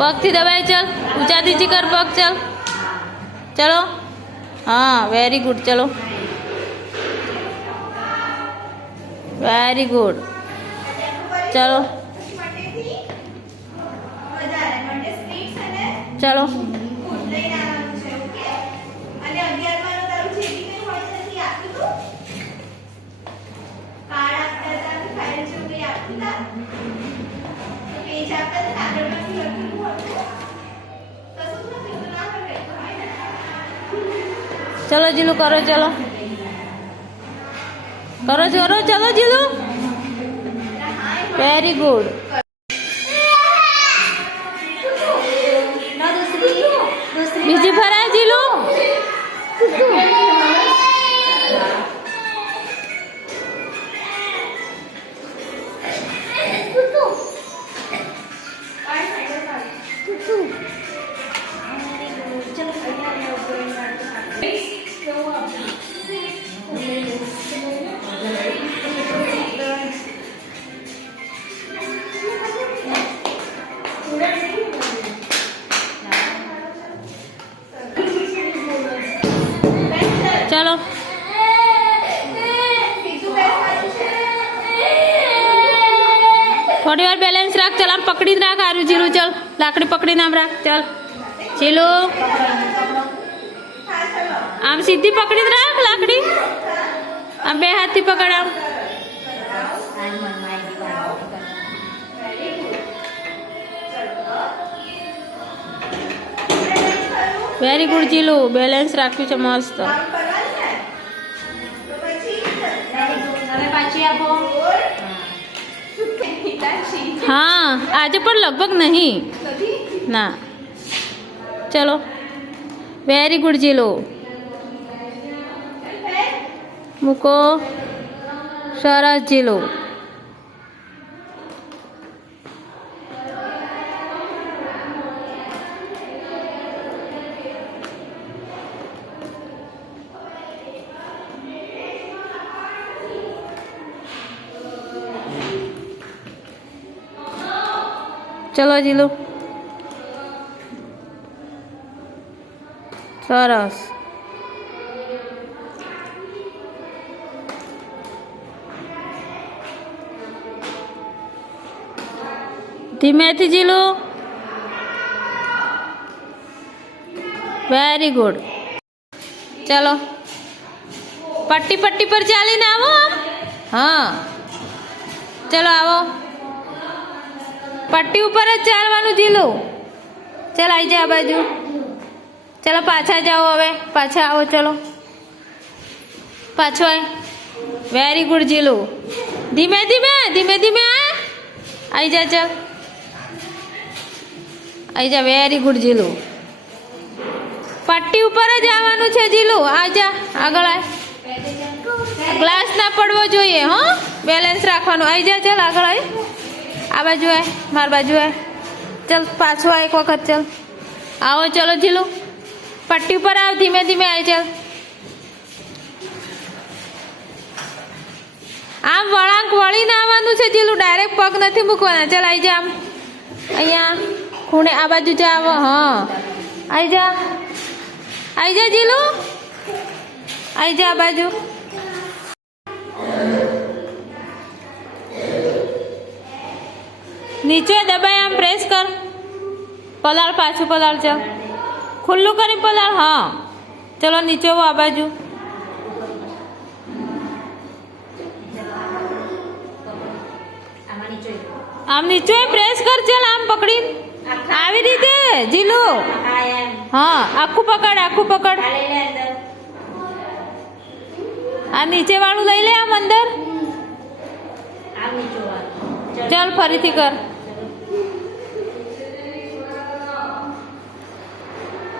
पग थी दबाए चल ऊंचा नीचे कर पग चल चलो हाँ वेरी गुड चलो वेरी गुड चलो चलो चलो जिलू करो चलो करो करो चलो जिलू वेरी गुड बीजी फरा जिलू चलो थोड़ी बार बैलेंस रख चल आम पकड़ी रख आरू जीलू चल लाकड़ी पकड़ी नाम रख चल जीलू आम सीधी पकड़ी रख लाकड़ी आम बे हाथ थी पकड़ आम वेरी गुड जीलू बैलेंस राख्યું છે મસ્ત हाँ आज पर लगभग नहीं ना चलो वेरी गुड जीलू मुको सरस जीलू चलो जीलू सरस धीमे थी जीलू वेरी गुड चलो पट्टी पट्टी पर चाली ना आवो हाँ चलो आवो पट्टी ऊपर ज चालवानुं जीलू चल आई जा बाजू चलो पाछा जाओ हवे पाछा आओ चलो पाछो आए वेरी गुड जीलू धीमे धीमे धीमे धीमे आई जा चल आई जा वेरी गुड जीलू पट्टी ऊपर ज आववानुं छे जीलू आ जा आगळ आय ग्लास ना पड़वो जोईए हाँ बेलेंस राखवानुं आई जा चल आगळ आय आ बाजू है मार बाजू है चल पाछो एक वक्त चल आओ चलो जीलू पट्टी पर आओ धीमे धीमे आई चल आम वळांक वळीने आववानुं छे जीलू डायरेक्ट पग नथी मूकवाना चल आई जा आम अहींया खूणे आ बाजू जा आवो हाँ आई जा जीलू आई जा आ बाजू नीचे दबाए आम प्रेस कर पलाळ पाछू पलाळ चल खुल्लू करी पलाळ हाँ चलो नीचे वो आ बाजू आम नीचे प्रेस कर चल आम पकड़ी आवी रीते जीलू हाँ आखू पकड़ आ नीचे वाळू लई ले आम अंदर चल फरीथी कर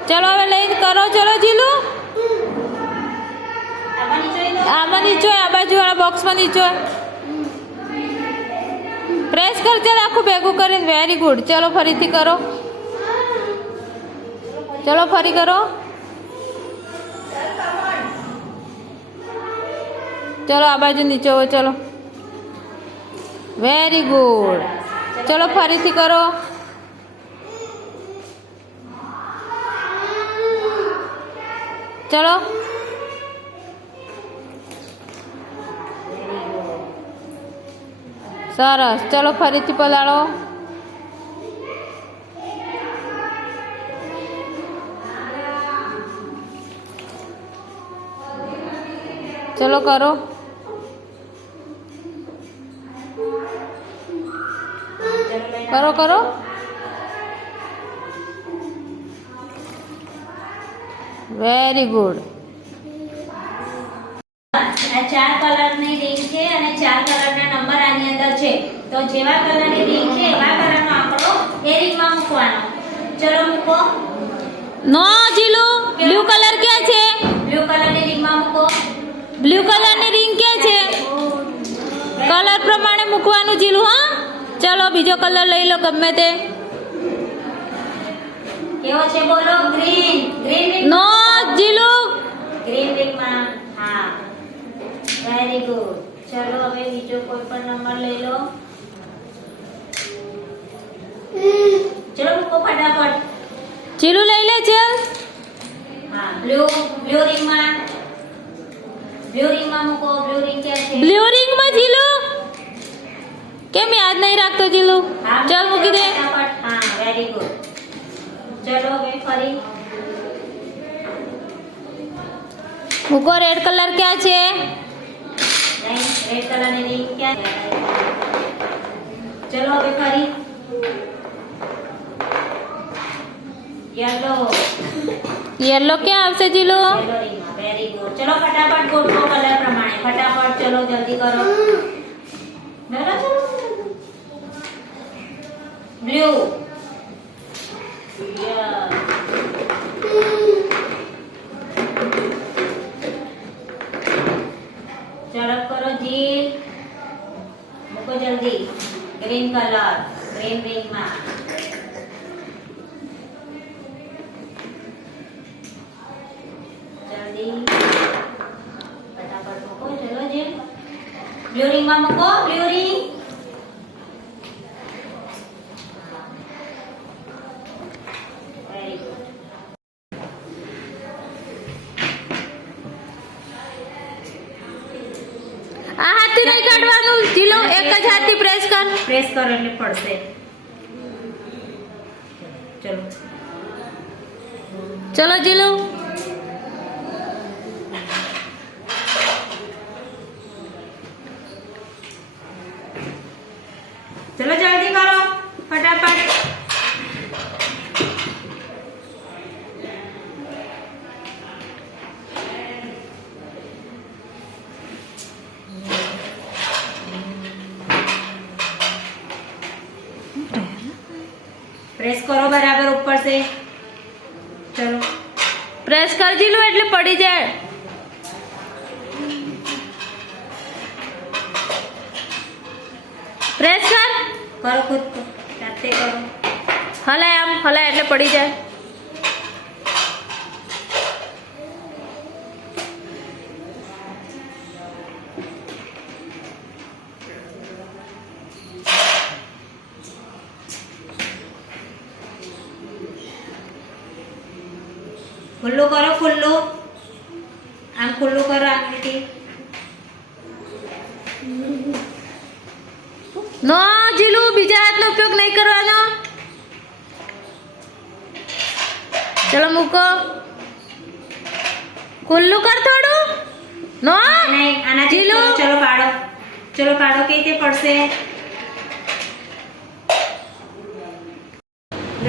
चलो हवे लईने करो चलो जीलू आमा नीचो आ बाजू वाला बॉक्स में नीचो प्रेस कर चल आखू भेगू करीने वेरी गुड चलो फरीथी करो चलो फरी करो चलो आ बाजू नीचे हो चलो वेरी गुड चलो फरीथी करो ચલો સરસ. ચલો ફરીથી પલાળો. ચલો કરો. કરો કરો. Very good. આ 4 કલરની રિંગ છે અને 4 કલરના નંબર આની અંદર છે. તો જેવા કલરની રિંગ છે એવા કલરનો આંકડો એ રિંગમાં મૂકવાનો. ચલો મૂકો. નો જીલુ, બ્લુ કલર ક્યાં છે? બ્લુ કલરની રિંગમાં મૂકો. બ્લુ કલરની રિંગ ક્યાં છે? કલર પ્રમાણે મૂકવાનું જીલુ. હા ચલો બીજો કલર લઈ લો ગમે તે. કેવો છે બોલો? Green. Green ring. No Jilu. ગ્રીન રિંગમાં. હા વેરી ગુડ. ચલો હવે બીજો કોઈ પણ નંબર લઈ લો. ચલો મૂકો ફટાફટ. જીલુ લઈ લે ચલ. હા બ્લુ. બ્લુ રિંગમાં. બ્લુ રિંગમાં મૂકો. બ્લુ રિંગ ક્યાં છે? બ્લુ રિંગ માં જીલુ. કેમ યાદ નહીં રાખતો જીલુ? હા, ચલ મૂકી દે. ફટાફટ. હા વેરી ગુડ. ચલો હવે ફરી. મૂકો. રેડ કલર ક્યાં છે? નહીં રેડ કલરની રિંગ ક્યાં છે? ચલો હવે ફરી. યલો. યેલો ક્યાં આવશે જીલુ? યલો રિંગમાં. Very good. ચલો ફટાફટ ગોઠવો કલર પ્રમાણે. ફટાફટ ચલો જલ્દી કરો. ચલો ચલો. બ્લુ. યસ. ઝડપ કરો જીલ. મૂકો જલ્દી. Green colour. ગ્રીન રિંગમાં. જલ્દી ફટાફટ મૂકો. ચલો જીલ. બ્લુ રિંગમાં મૂકો. Blue ring. Very good. આ હાથથી નહીં કાઢવાનું જીલુ. એક જ હાથથી પ્રેસ કર. પ્રેસ કરો એટલે પડશે. ચલો ચલો જીલુ. ચલો જલ્દી કરો ફટાફટ. પ્રેસ કરો બરાબર ઉપર से. ચલો પ્રેસ કર જીલુ એટલે પડી જાય. પ્રેસ કર. કરો ખુદ को. જાતે કરો. હલાય આમ હલાય એટલે પડી જાય. ખુલ્લું કરો. ખુલ્લું. આમ ખુલ્લું કરો આંગળીથી. નો જીલુ, બીજા હાથનો ઉપયોગ નહીં કરવાનો. ચલો મૂકો. ખુલ્લું કર થોડું. નો નહીં આનાથી જીલુ. કરો. ચલો પાડો. ચલો પાડો. કઈ રીતે પડશે?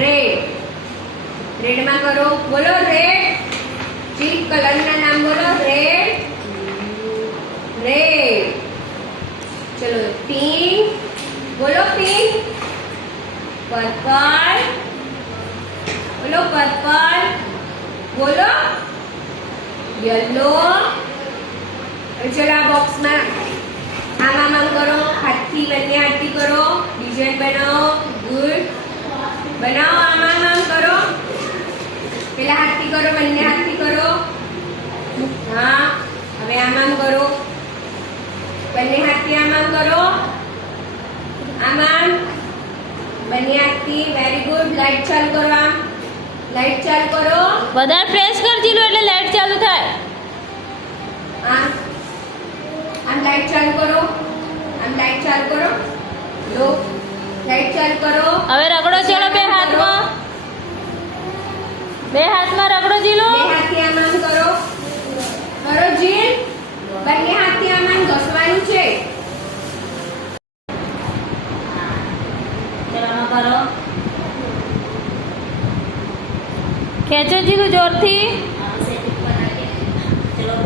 રેડ. રેડમાં કરો. બોલો રેડ. જી કલરના નામ બોલો. રેડ. રેડ. ચલો પિંક. બોલો પિંક. પર્પલ. બોલો પર્પલ. બોલો યલો. ચલો આ બોક્સમાં આમ કરો. હાથથી બંને હાથથી કરો. ડિઝાઇન બનાવો. ગુડ. બનાવો. આમ કરો. પેલા હાથથી કરો. બંને હાથથી કરો. હા હવે આમ કરો. બંને હાથથી આમ કરો. આમ બંને હાથથી. Very good. લાઈટ ચાલુ કરો. આમ લાઈટ ચાલુ કરો. વધારે પ્રેસ કર જીલું એટલે લાઈટ ચાલુ થાય. આમ લાઈટ ચાલુ કરો. આમ લાઈટ ચાલુ કરો. લો લાઈટ ચાલુ કરો. હવે રગડો ચલો બે હાથમાં. બે હાથમાં રગડો જીલું. બે હાથથી આમ આમ કરો. કરો જીલ. બંને હાથથી આમ આમ ઘસવાનું છે. ચલો આમાં કરો. ખેંચો જીલું જોરથી. આમાં સેટ ઉપર રાખીએ. ચલો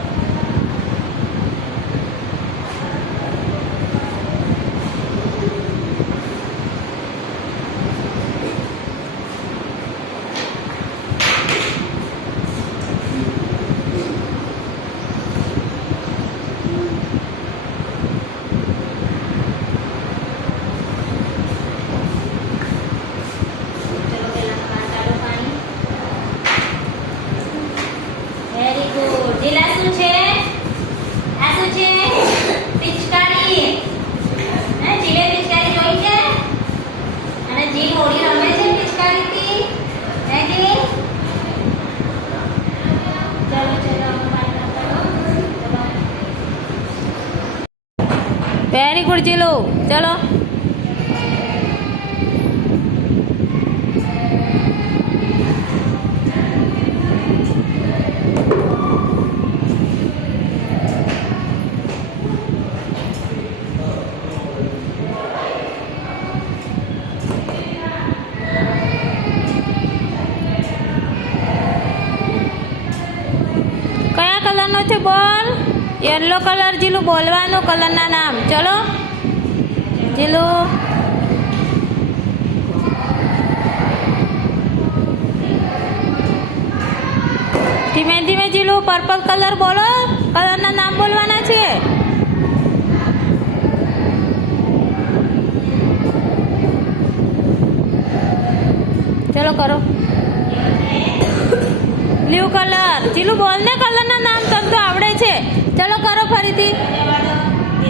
વેરી ગુડ. જીલા શું છે? આ શું છે? પિચકારી. હે જીલે પિચકારી જોઈ છે? અને જીલ હોળી રમે છે પિચકારીથી. હે જીલ? ચલો ચલો પાણી નાખતા રહો. Very good Jilu. ચલો. કયા કલરનો છે બોલ? યલો કલર જીલું બોલવાનું કલરના નામ. ચલો જીલું. ધીમે ધીમે જીલું પર્પલ કલર બોલો. કલરના નામ બોલવાના છે. ચલો કરો. Blue colour. જીલું બોલ ને કલરના નામ તને તો આવડે છે. ચલો કરો ફરીથી.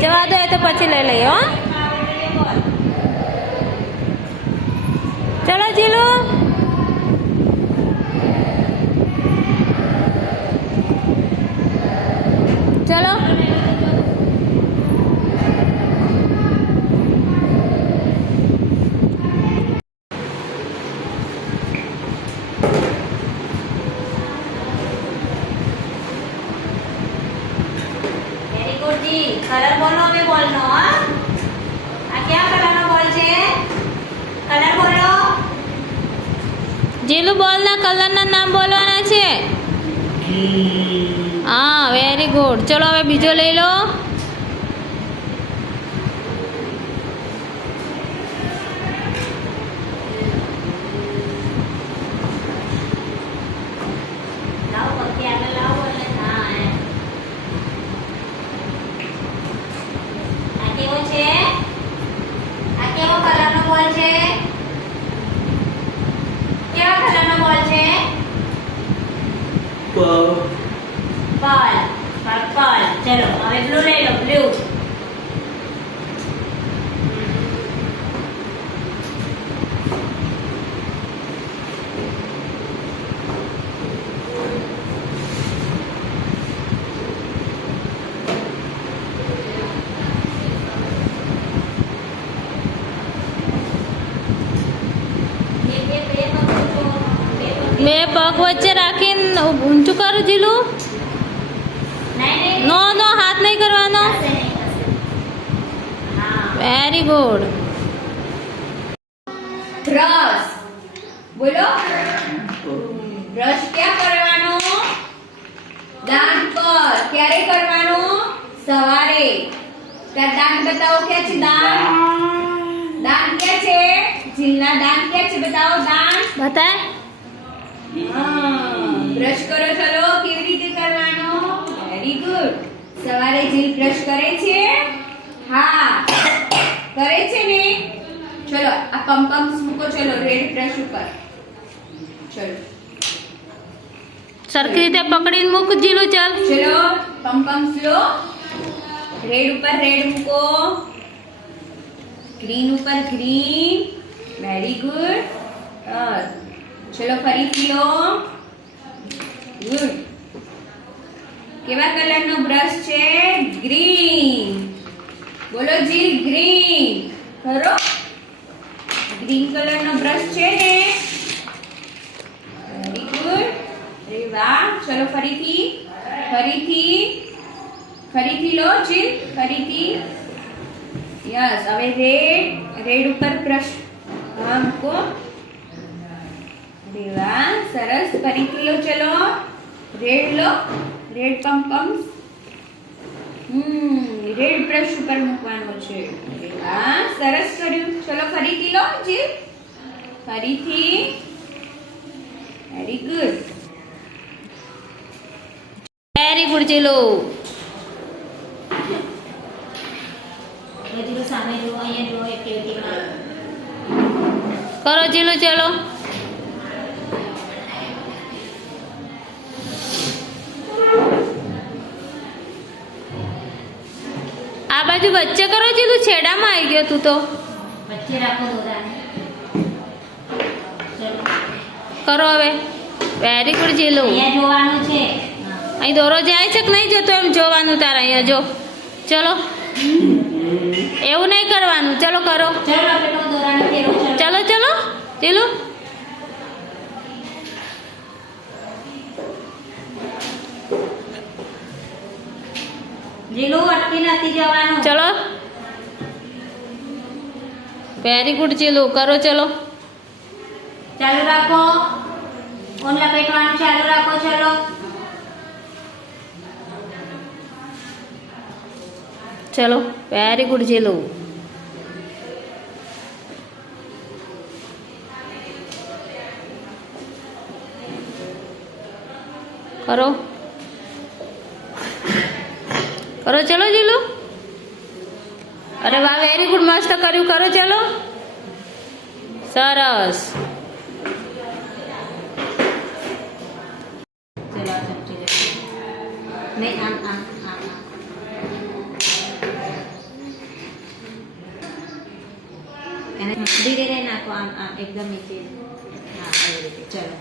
જવા દો એ તો પછી લઈ લઈએ હો. ચલો જીલું. ચલો. વેરી ગુડ જી. કલર બોલો હવે બોલનો. હા આ કયા કલરનો બોલ છે? કલર બોલો. જીલું બોલના કલરના નામ બોલવાના છે. હા વેરી ગુડ. ચલો હવે બીજો લઈ લો. લાવો પક્કી આગળ લાવો એટલે હા એમ. આ કેવો છે? આ કેવો કલરનો બોલ છે? કેવા કલરનો બોલ છે? પર્પલ. પર્પલ. ચલો હવે બ્લુ લઈ લો. બ્લુ. બે પગ વચ્ચે રાખીને ઊંચું કરો જીલું. નહીં નો નો હાથ નહીં કરવાનો. હા. Very good. બ્રશ બોલો. બ્રશ ક્યાં કરવાનો? દાંત પર. ક્યારે કરવાનો? સવારે. તાર દાંત બતાવો ક્યાં છે? દાંત ક્યાં છે? જીલના દાંત ક્યાં છે? બતાવો દાંત. બતાય. બ્રશ કરો. ચલો કેવી રીતે કરવાનો? Very good. સવારે જીલ બ્રશ કરે છે? હા કરે છે ને. ચલો આ પમ્પમ્સ મૂકો. ચલો રેડ બ્રશ ઉપર. ચલો સરખી રીતે પકડીને મૂક જીલું. ચાલ. ચલો પમ્પમ્સ લો. રેડ ઉપર રેડ મૂકો. ગ્રીન ઉપર ગ્રીન. Very good. ચલો ફરીથી લો. ગુડ. કેવા કલરનો બ્રશ છે? ગ્રીન. બોલો જી, ગ્રીન. ખરો? ગ્રીન કલરનો બ્રશ છે ને? Very good. અરે વાહ. ચલો ફરીથી લો જી. ફરીથી. યસ. હવે રેડ ઉપર બ્રશ મૂકો. અરે વાહ, સરસ. ફરીથી લો. ચલો રેડ લો. રેડ પમ્પમ્સ. રેડ બ્રશ ઉપર મૂકવાનો છે. અરે વાહ, સરસ કર્યું. ચલો ફરીથી લો જી. ફરીથી. Very good. Very good Jilu. Jilu સામે જુઓ, અહીંયા જુઓ એક્ટિવિટીમાં. કરો જીલુ, ચલો. આ બાજુ વચ્ચે કરો જીલુ, છેડામાં આવી ગયો તું તો. વચ્ચે રાખો દોરાને. ચલો કરો હવે. Very good Jilu. અહીંયા જોવાનું છે. અહીં દોરો જાય છે કે નહીં જતો એમ જોવાનું તારે. અહીંયા જો. ચલો, એવું નહીં કરવાનું. ચલો કરો. ચલો પેલો દોરાને ફેરવો. ચલો ચલો જીલુ. જીલુ અટકી નથી જવાનું. ચલો. Very good Jilu. કરો ચલો. ચાલુ રાખો. ઓન લપેટવાનું ચાલુ રાખો. ચલો ચલો. Very good Jilu. કરો કરો ચલો જીલુ. અરે વાહ, વેરી ગુડ. મસ્ત કર્યું. કરો ચલો. સરસ. ચલો આ ચમચી લે. નહીં આમ આમ આમ આમ. એને ધીરે ધીરે નાખો. આમ આમ એકદમ નીચે. હા એવી રીતે. ચલો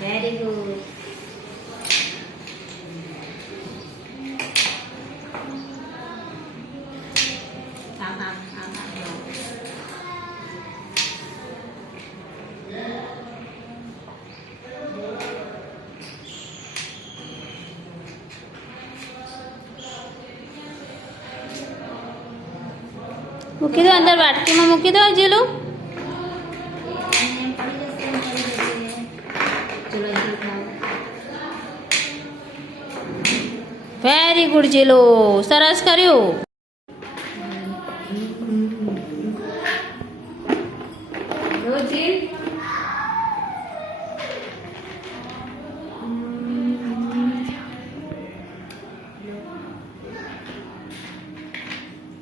વેરી ગુડ. આમ આમ આમ આમ. મૂકી દો અંદર, વાટકીમાં મૂકી દો જીલુ. Very good Jilu. સરસ કર્યું. લો જી.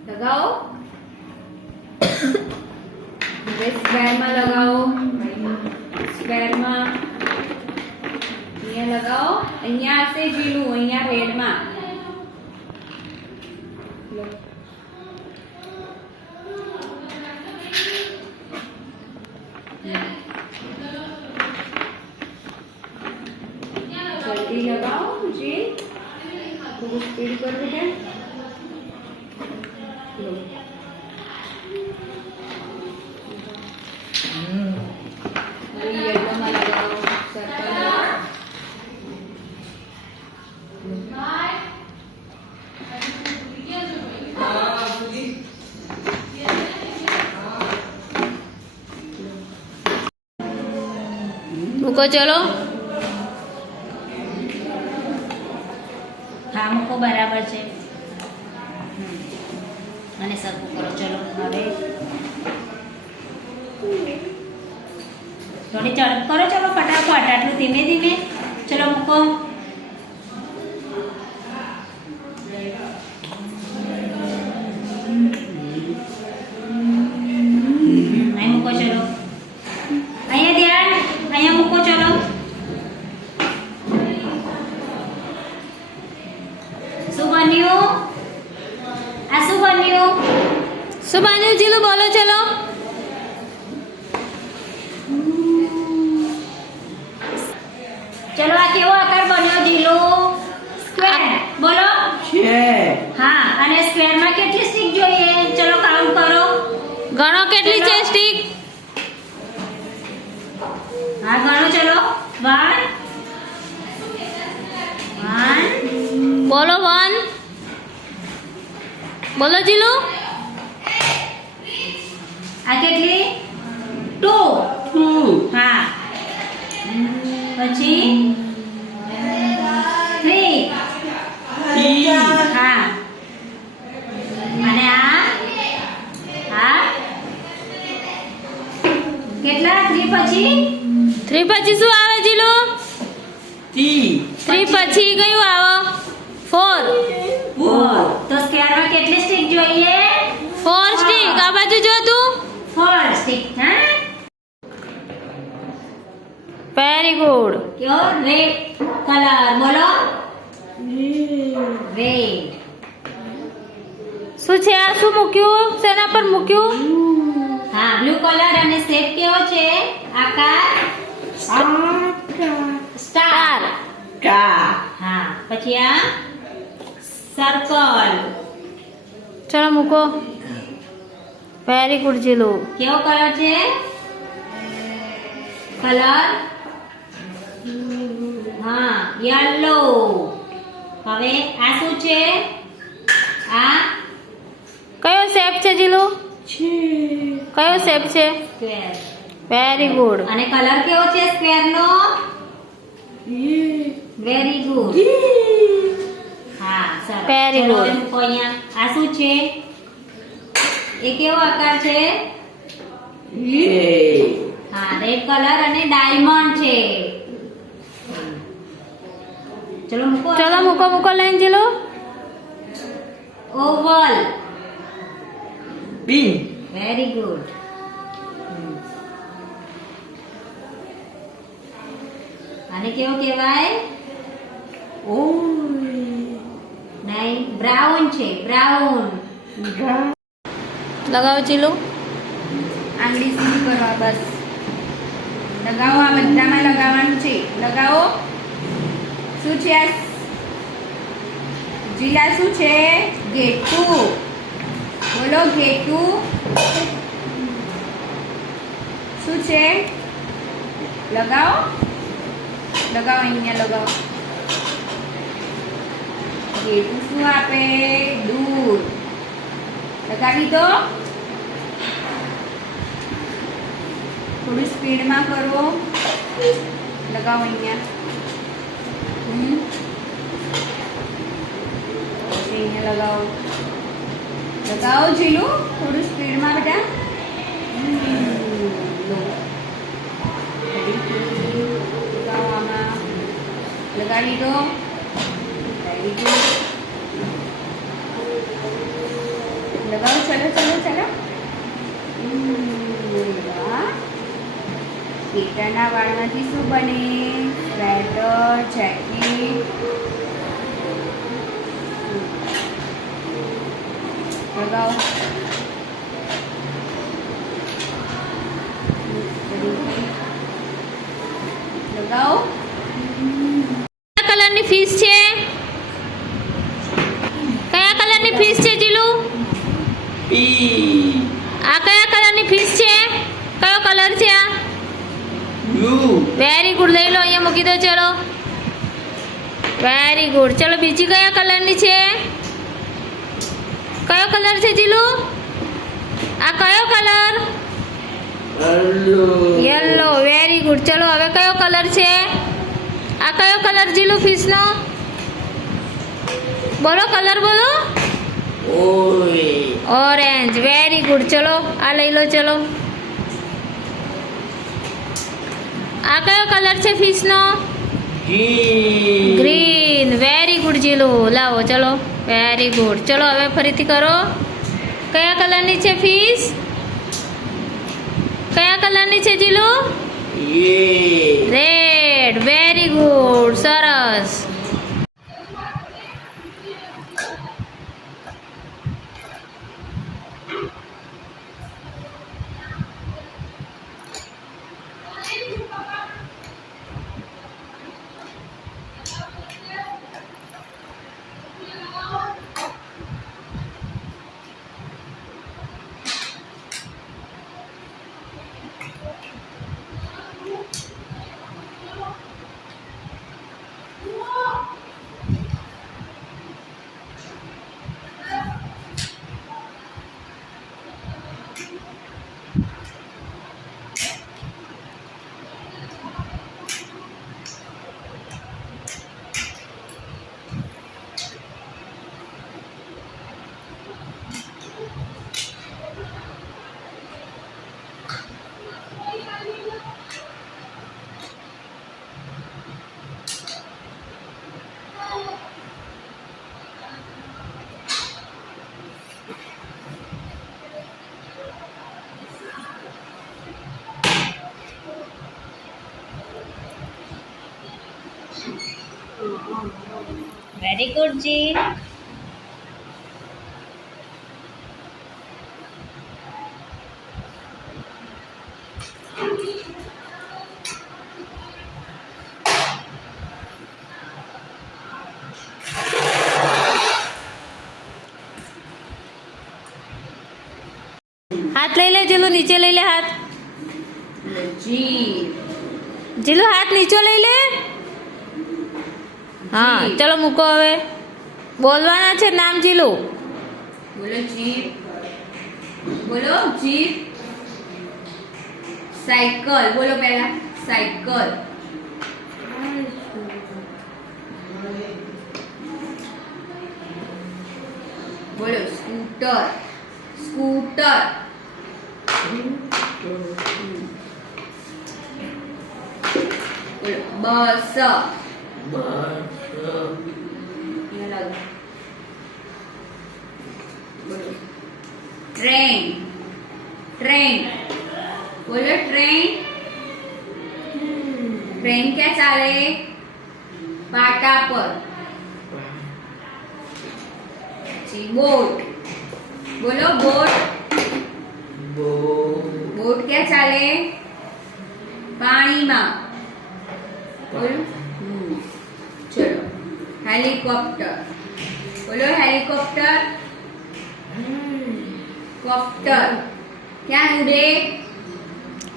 લગાવો. હવે સ્ક્વેરમાં લગાવો. સ્ક્વેરમાં અહીંયા લગાવો. અહીંયા હશે જીલું, અહીંયા રેડમાં. લો. જલ્દી લગાવો જી. થોડું સ્પીડ કરવું છે. લો. યેલોમાં લગાવો. સર્કલ. મૂકો ચલો. હા મૂકો. બરાબર છે. અને સરખું કરો. ચલો હવે થોડી ઝડપ કરો. ચલો ફટાફટ. આટલું ધીમે ધીમે. ચલો મૂકો. અહીં મૂકો. ચલો અહીંયા ધ્યાન. અહીંયા મૂકો. ચલો શું બાંધ્યું જીલું બોલો ચલો ચલો આ કેવો આકાર બન્યો જીલું સ્ક્વેર બોલો હા અને સ્ક્વેરમાં કેટલી સ્ટીક જોઈએ ચલો કાઉન્ટ કરો ગણો કેટલી છે સ્ટીક હા ગણો ચલો 1 બોલો 1 બોલો જીલું આ કેટલી 2 હા પછી 3 હા અને આ કેટલા 3 પછી 3 પછી શું આવે જીલું 3 પછી કયું આવે 4 તો સ્ક્વેરમાં કેટલી સ્ટીક જોઈએ 4 સ્ટીક આ બાજુ જો તું 4 સ્ટીક હા વેરી ગુડ કયો રેડ કલર બોલો રેડ શું છે આ શું મૂક્યું શેના પર મૂક્યું હા બ્લુ કલર અને શેપ કેવો છે આકાર સ્ટાર હા પછી આ સર્કલ ચલો મૂકો વેરી ગુડ જીલું કેવો કલર છે કલર હા યલો હવે આ શું છે આ કયો શેપ છે જીલું કયો શેપ છે સ્ક્વેર વેરી ગુડ અને કલર કેવો છે સ્ક્વેર નો વેરી ગુડ હા સરસ Very ચલો, good. હવે મૂકો અહીંયા આ શું છે એ કેવો આકાર છે હા રેડ કલર અને ડાયમંડ છે ચલો મૂકો ચલો મૂકો લાઈન જીલું ઓવલ વેરી ગુડ આને કેવો કહેવાય નહીં બ્રાઉન છે બ્રાઉન લગાવો જીલું આંગળી સીધી કરવા બસ લગાવો આ બધામાં લગાવવાનું છે લગાવો શું છે આ જીલા શું છે ઘેટું બોલો ઘેટું શું છે લગાવો લગાવો અહીંયા લગાવો ઘેટું શું આપે દૂધ લગાવી દો થોડું સ્પીડમાં કરો લગાવો અહીંયા પછી અહીંયા લગાવો લગાવો જીલું થોડું સ્પીડમાં બેટા લો લગાવો આમાં લગાવી દો વેરી ગુડ લગાવો ચલો ચલો વાહ કેટાના વાળમાંથી શું બને સ્વેટર જેકેટ લગાવો લગાવો કયા કલરની ફિશ છે કયા કલરની ફિશ છે જીલું આ કયા કલરની ફિશ છે કયો કલર છે આ વેરી ગુડ લઈ લો અહીંયા મૂકી દો ચલો વેરી ગુડ ચલો બીજી કયા કલરની છે કયો કલર છે જીલું આ કયો કલર યલો વેરી ગુડ ચલો હવે કયો કલર છે આ કયો કલર જીલું ફિશનો બોલો કલર બોલો ઓરેન્જ વેરી ગુડ ચલો આ લઈ લો ચલો આ કયો કલર છે ફિશનો ગ્રીન વેરી ગુડ જીલું લાવો ચલો વેરી ગુડ ચલો હવે ફરીથી કરો કયા કલરની છે ફિશ કયા કલરની છે જીલું રેડ વેરી ગુડ સરસ વેરી ગુડ જી. હાથ લઈ લે જીલું, નીચે લઈ લે હાથ. જી. જીલું હાથ નીચે લઈ લે. હા જી. ચલો મૂકો હવે. બોલવાના છે નામ જીલું. બોલો જીપ. બોલો જીપ. સાયકલ બોલો પહેલા. સાયકલ. બોલો સ્કૂટર. સ્કૂટર. બોલો બસ. અલગ. બોલો ટ્રેન. ટ્રેન બોલો ટ્રેન. ટ્રેન ક્યાં ચાલે? પાટા પર. પછી બોટ. બોલો બોટ. બોટ ક્યાં ચાલે? પાણીમાં. બોલો ચલો હેલિકોપ્ટર. બોલો હેલિકોપ્ટર. કોપ્ટર ક્યાં ઉડે?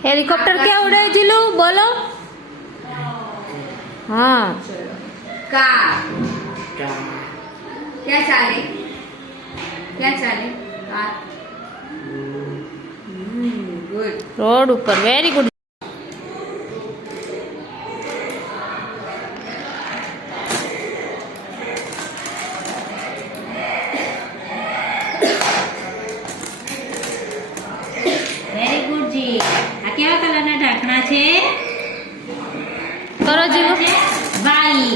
હેલિકોપ્ટર ક્યાં ઉડે જીલું? બોલો. હા ચલો કાર. ક્યાં ચાલે? ક્યાં ચાલે કાર? ગુડ. રોડ ઉપર. Very good. વેરી ગુડ જી. આ કેવા કલરના ઢાંકણા છે? કરો જીલું. વાઈ.